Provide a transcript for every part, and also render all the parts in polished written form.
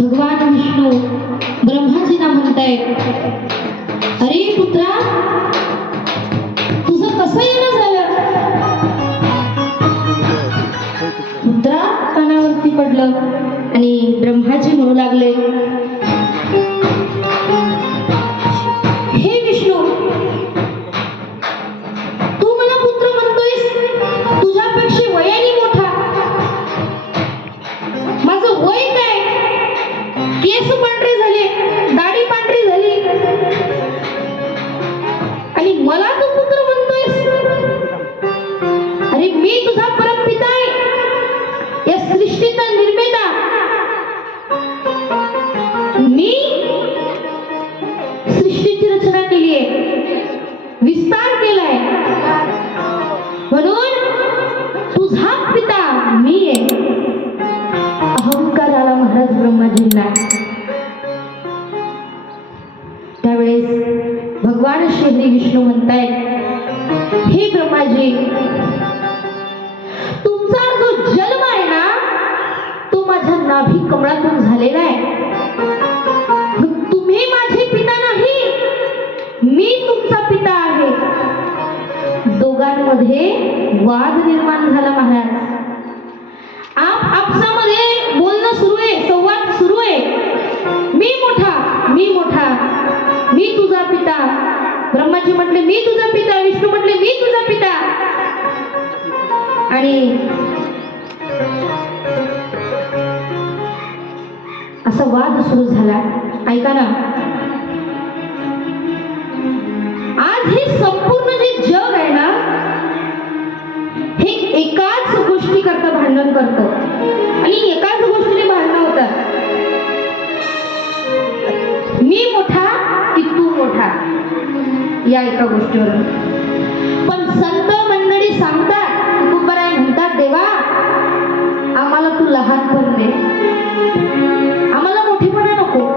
भगवान विष्णू ब्रह्माजींना म्हणताय, अरे पुत्रा, तुझं कसं येणं झालं? पुत्रा कानावरती पडलं आणि ब्रह्माजी म्हणू लागले, हे विष्णू, तू मला पुत्र म्हणतोयस, तुझ्यापेक्षा वयाने मोठा. माझं वय काय? केस पांढरे झाले, दाढी पांढरी झाली, आणि मला तू पुत्र म्हणतोयस? अरे मी तुझा परमपिता आहे, या सृष्टीचा निर्माता. मी सृष्टीची रचना केली आहे, विस्तार केलाय, म्हणून तुझा पिता मी आहे. अहंकार आला महाराज ब्रह्माजींना. त्यावेळेस भगवान श्री विष्णू म्हणतायत, हे ब्रह्माजी, तुमचा जो जन्म आहे ना, तो माझ्या नाभी कमळातून झालेला आहे. तुम्ही माझे पिता नाही, मी तुमचा पिता आहे. दोघांमध्ये वाद निर्माण झाला महाराज. आपसामध्ये बोलणं सुरू आहे, संवाद सुरू आहे. मी मोठा, मी मोठा, मी तुझा पिता. ब्रह्माजी म्हटले मी तुझा पिता, विष्णू म्हटले मी तुझा पिता. आणि असा वाद सुरू झाला. ऐका ना, आज हे संपूर्ण जे जग आहे ना, हे एकाच गोष्टी करता भांडण करतं आणि एकाच गोष्टीने भांडणं होतात. मी मोठा की तू मोठा, या एका गोष्टीवर. पण संत मंडळी सांगतात, तुकोबाराय म्हणतात, देवा आम्हाला तू लहानपण दे, आम्हाला मोठेपणा नको.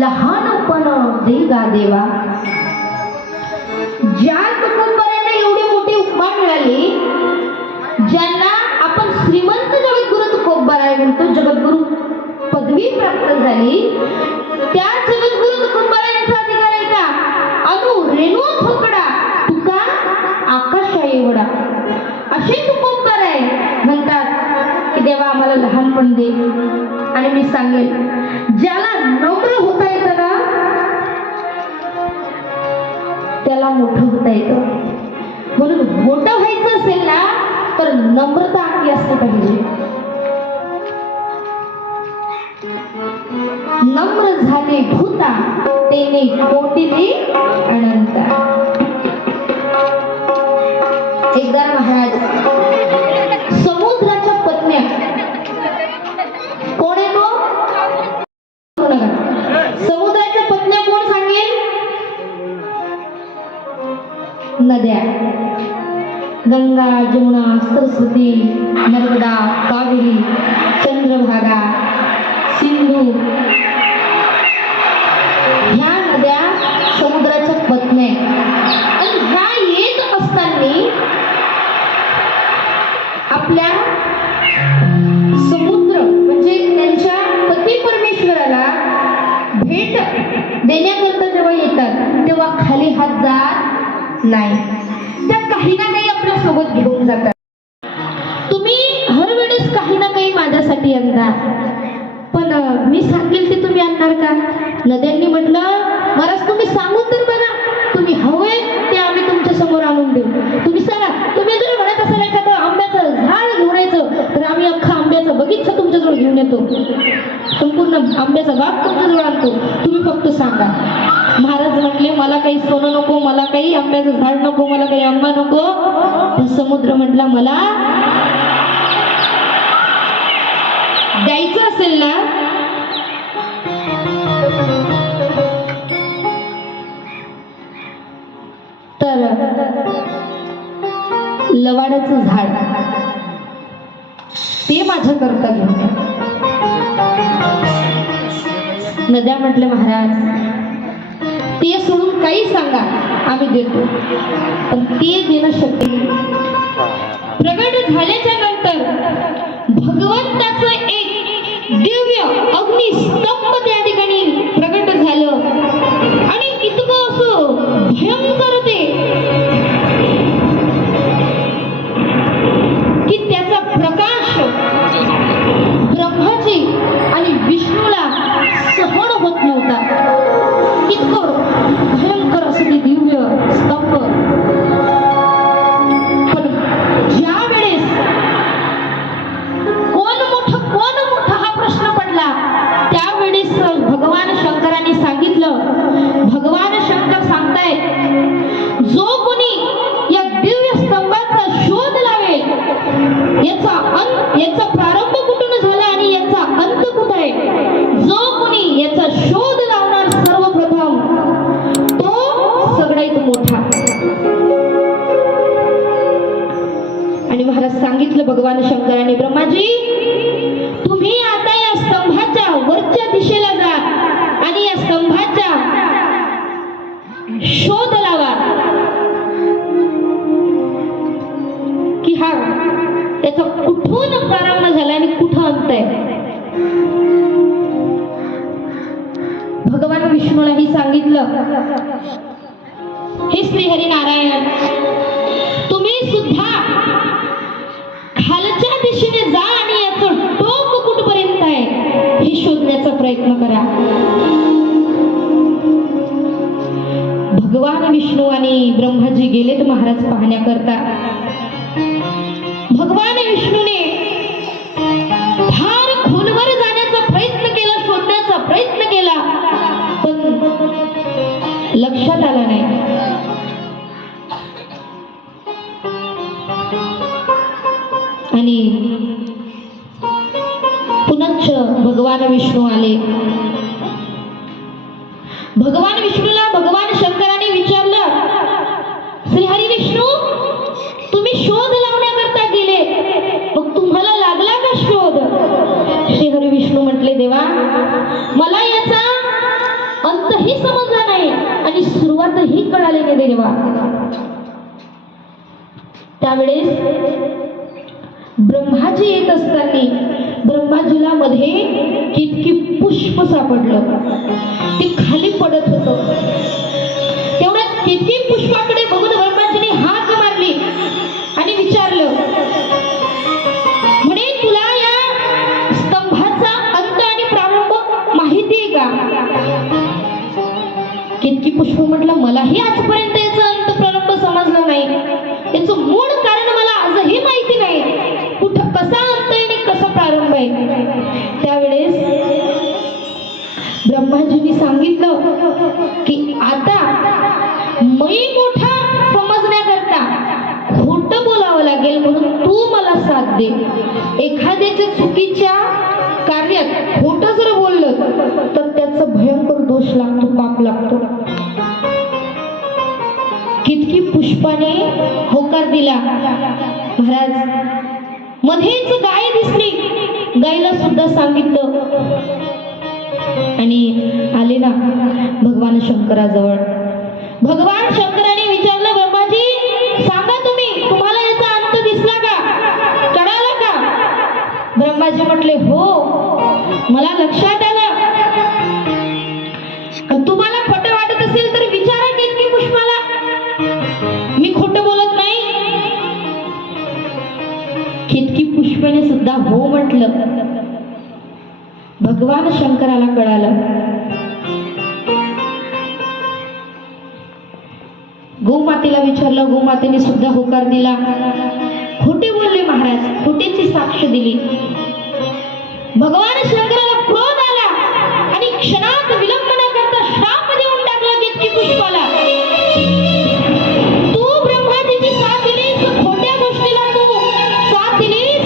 लहानपण देगा देवा. ज्या तुकोबारायांना एवढी मोठी उपमा मिळाली, ज्यांना आपण श्रीमंत जगद्गुरु तुकोबाराय म्हणतो, जगद्गुरु पदवी प्राप्त झाली, त्या जगद्गुरु तुकोबारायांचा अधिकार आहे का? अनु रेणू थोकडा तुका आकाशा एवढा. असे तुकोबाराय म्हणतात की देवा आम्हाला लहानपण दे. आणि मी सांगेल, ज्याला नम्र होता येतं ना, त्याला मोठं होता येतं. म्हणून मोठं व्हायचं असेल ना, तर नम्रता आपली असली पाहिजे. नम्र झाले भूता, तेने कोटीने अनंता. एकदा महाराज, समुद्राच्या पत्न्या कोण आहे तो? समुद्राच्या पत्न्या कोण सांगेल? नद्या. गंगा, जमुना, सरस्वती, नर्मदा, कावेरी, चंद्रभागा, सिंधू, ह्या नद्या समुद्राच्या पत्न्या. आणि ह्या येत असताना आपल्या समुद्र म्हणजे त्यांच्या पती परमेश्वराला भेट देण्याकरता जेव्हा येतात, तेव्हा खाली हात जात नाही. त्या काही ना काही आपल्या सोबत घेऊन जातात. तुम्ही हर वेळेस काही ना काही माझ्यासाठी तुमच्यासाठी आणणार, पण मी सांगेल ते तुम्ही आणणार का? नद्यांनी म्हटलं, महाराज तुम्ही सांगून तर बघा, तुम्ही हवे ते आम्ही तुमच्या समोर आणून देऊ. तुम्ही सांगा, तुम्ही जर म्हणत असाल एखादं आंब्याचं झाड घेऊन यायचं, तर आम्ही अख्खा आंब्याचा बगीचा तुमच्याजवळ घेऊन येतो, संपूर्ण आंब्याचा बाग तुमच्याजवळ आणतो, तुम्ही फक्त सांगा. महाराज म्हटले, मला काही सोनं नको, मला काही आंब्याचं झाड नको, मला काही आंबा नको. पण समुद्र म्हटला, मला द्यायचं असेल ना तर लवाड्याचं झाड ते माझ्या करता घेऊन. नद्या म्हटले, महाराज ते सोडून काही सांगा, आम्ही देतो, पण ते देणं शक्य नाही. प्रगट झाल्याच्या नंतर भगवंताचं एक दिव्य अग्निस्तंभ त्या ठिकाणी प्रगट झालं आणि इतकं असं भयंकर ते की त्याचा प्रकाश ब्रह्माजी आणि विष्णूला सहन होत नव्हता. इतकं भयंकर असं ते दिव्य स्तंभ. पण ज्या वेळेस कोण मोठं हा प्रश्न पडला, त्यावेळेस भगवान शंकरांनी सांगितलं, भगवान शंकर सांगतायत, जो कोणी या दिव्य स्तंभाचा शोध लावेल, याचा प्रारंभ कुठून झाला आणि याचा अंत कुठे आहे, जो कोणी याचा शोध लावणार सर्वप्रथम, तो सगळ्यात मोठा. आणि महाराज सांगितलं भगवान शंकरांनी, ब्रह्माजी तुम्ही आता या स्तंभाच्या वरच्या दिशेला जा आणि या स्तंभाच्या शोध लावा की हा त्याचा कुठून प्रारंभ झाला आणि कुठं अंत आहे. भगवान विष्णूलाही सांगितलं, हे श्रीहरी नारायण, तुम्ही सुद्धा खालच्या दिशेने जा आणि याचं टोक कुठपर्यंत आहे हे शोधण्याचा प्रयत्न करा. भगवान विष्णू आणि ब्रह्माजी गेलेत महाराज पाहण्याकरता. भगवान विष्णूने फार खोलवर जाण्याचा प्रयत्न केला, शोधण्याचा प्रयत्न केला, पण लक्षात आला नाही. आणि पुनश्च भगवान विष्णू आले. भगवान विष्णूला भगवान शंकराने विचारलं, श्रीहरी विष्णू तुम्ही शोध लावण्याकरता गेले, मग तुम्हाला लागला का शोध? श्रीहरी विष्णू म्हटले, देवा मला याचा अंतही समजला नाही आणि सुरुवातही कळाली नाही देवा. त्यावेळेस ब्रह्माजी येत असताना ब्रह्माजीला मध्ये कितकी पुष्प सापडलं, ते खाली पडत होतं. तेवढ्यात किती पुष्पाकडे बघून ब्रह्माजीने हाक मारली आणि विचारलं, म्हणे तुला या स्तंभाचा अंत आणि प्रारंभ माहिती आहे का? कितकी पुष्प म्हटलं, मलाही आजपर्यंत याचा अंत प्रारंभ समजला नाही, याचं मूळ कारण मला आजही माहिती नाही, कुठं कसा अंत आहे आणि कसा प्रारंभ आहे. त्यावेळेस ब्रह्माजींनी सांगितलं की आता मी मोठा समजण्याकरता खोटं बोलावं लागेल, म्हणून तू मला साथ दे. एखाद्याच्या चुकीच्या कार्यात खोटं जर बोललं तर त्याचं भयंकर दोष लागतो, पाप लागतो. कितकी पुष्पाने होकार दिला. महाराज मध्येच गाय दिसली, गायला सुद्धा सांगितलं आणि आले ना भगवान शंकराजवळ. भगवान शंकराने विचारलं, ब्रह्माजी सांगा तुम्हाला याचा अंत दिसला का, कळाला का? ब्रह्माजी म्हटले, हो मला लक्षात आलं. तुम्हाला खोटं वाटत असेल तर विचारा की पुष्पाला, मी खोटं बोलत नाही. कितकी पुष्पाने सुद्धा हो म्हटलं. भगवान शंकराला कळालं. गोमातेला विचारलं, गोमातेने सुद्धा होकार दिला. खोटे बोलले महाराज, खोटेची साक्ष दिली. भगवान शंकराला क्रोध आला आणि क्षणात विलंब न करता श्राप देऊन टाकला केतकी पुष्पाला. तू ब्रह्माजीची साथ दिलीस, खोट्या गोष्टीला तू साथ दिलीस,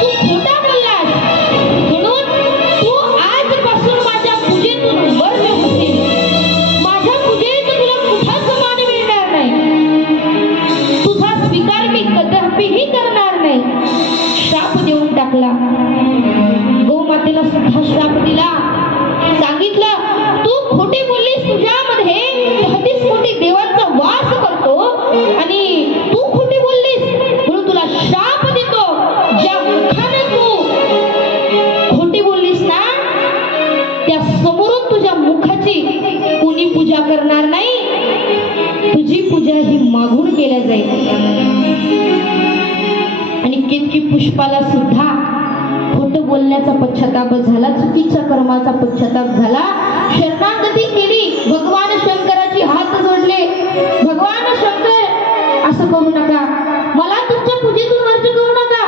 तू खोटा बोललास, म्हणून तू आजपासून माझ्या पूजेतून वर्ण होशील. माझ्या पूजेत तुला कुठाच मान मिळणार नाही, तुझा स्वीकार मी कदापिही करणार नाही. श्राप देऊन टाकला. गोमातेला सुद्धा श्राप दिला. सांगितलं, तू खोटे बोललीस, तुझ्यामध्ये 33 कोटी देवांचा वास करतो आणि तू खोटे बोललीस म्हणून तुला श्राप देतो. ज्या मुखाने तू खोटी बोललीस ना, त्या समोरून तुझ्या मुखाची कोणी पूजा करणार नाही. तुझी पूजा ही मागून केल्या जाईल. आणि केतकी पुष्पाला सुद्धा खोटं बोलण्याचा पश्चाताप झाला, चुकीच्या कर्माचा पश्चाताप झाला. शरणागती केली, भगवान शंकराची हात जोडले. भगवान शंकर, असं करू नका, मला तुमच्या पूजेतून वर्ज करू नका.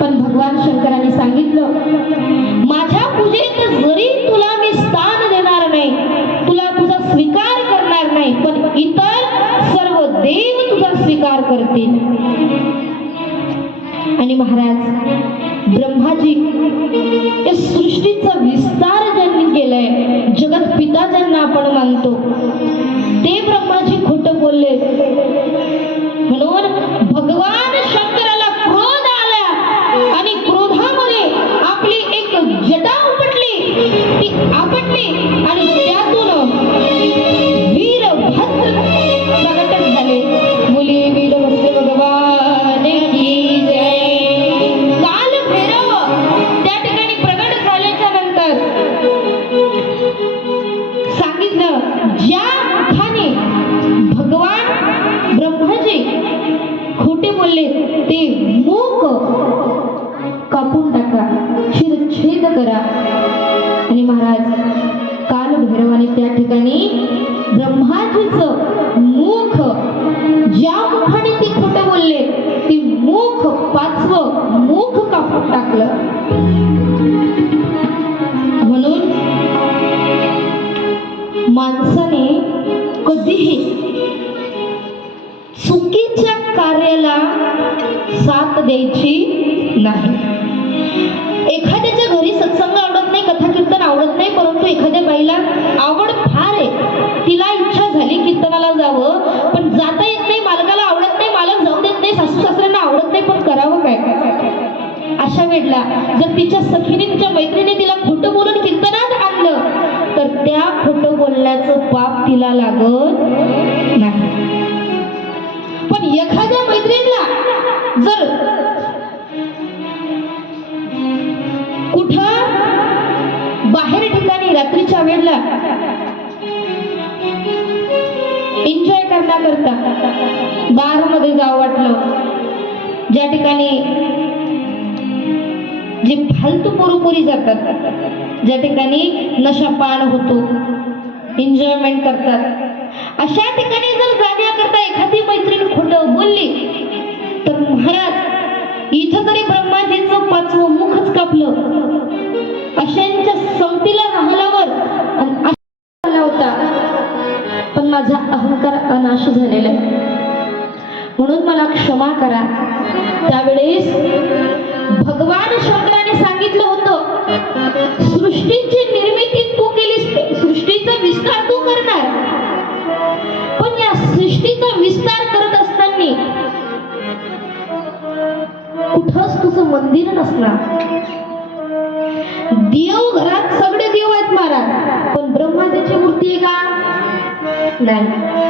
पण भगवान शंकराने सांगितलं, माझ्या पूजेत जरी तुला मी स्थान देणार नाही, तुला तुझा स्वीकार करणार नाही, पण इतर सर्व देव तुझा स्वीकार करतील. आणि महाराज ब्रह्माजी या सृष्टीचा विस्तार ज्यांनी केलाय, जगत पिता ज्यांना आपण मानतो, ते ब्रह्माजी खोटं बोलले. म्हणून भगवान शंकराला क्रोध आला आणि क्रोधामध्ये आपली एक जटा उपटली, ती आपटली आणि त्यातून वीरभद्र प्रकट झाले. मुली वीरभद्र भगवान की जय. काल भैरव त्या ठिकाणी प्रकट झाल्याच्या नंतर सांगितलं, ज्या मुखाने भगवान ब्रह्माजी खोटे बोलले ते मुख कापून टाका, शिरच्छेद करा. आणि महाराज काल भैरवाने त्या ठिकाणी ब्रह्माजीचं मुख, ज्या मुखाने ती खोटं बोलले, ती मुख, 5वं मुख कापून टाकलं. म्हणून माणसाने कधीही चुकीच्या कार्याला साथ द्यायची नाही. एखाद्याच्या घरी सत्संग आवडत नाही, कथा कीर्तन आवडत नाही, परंतु एखाद्या बाईला आवड फार आहे, तिला इच्छा झाली कीर्तनाला जावं, पण जाता येत नाही, मालकाला आवडत नाही, मालक जाऊ देत नाही, सासू सासऱ्यांना आवडत नाही, पण करावं काय? अशा वेळेला जर तिच्या सखीने, तिच्या मैत्रिणी तिला खोटं बोलून कीर्तनात आणलं, तर त्या खोटं बोलण्याचं पाप तिला लागत नाही. पण एखाद्या मैत्रिणीला जर कुठं बाहेर ठिकाणी रात्रीच्या वेळेला एन्जॉय करण्याकरता बार मध्ये जावं वाटलं, ज्या ठिकाणी जे फालतू पोरुपोरी जातात, ज्या ठिकाणी नशापान होतो, एन्जॉयमेंट करतात, अशा ठिकाणी जर जाण्याकरता एखादी मैत्रीण खोटं बोलली, तर महाराज इथं तरी ब्रह्माजीचं 5वं मुखच कापलं. अशांच्या संगतीला राहिल्यावर झाला होता, पण माझा अहंकार अनाश झालेला आहे, म्हणून मला क्षमा करा. त्यावेळेस भगवान शंकराने सांगितलं होतं, सृष्टीची निर्मिती तू केलीस, सृष्टीचा विस्तार तू करणार, पण या सृष्टीचा विस्तार करत असताना कुठंच तुझं मंदिर नसणार. देव घरात सगळे देव आहेत महाराज, पण ब्रह्माजीची मूर्ती आहे का? नाही.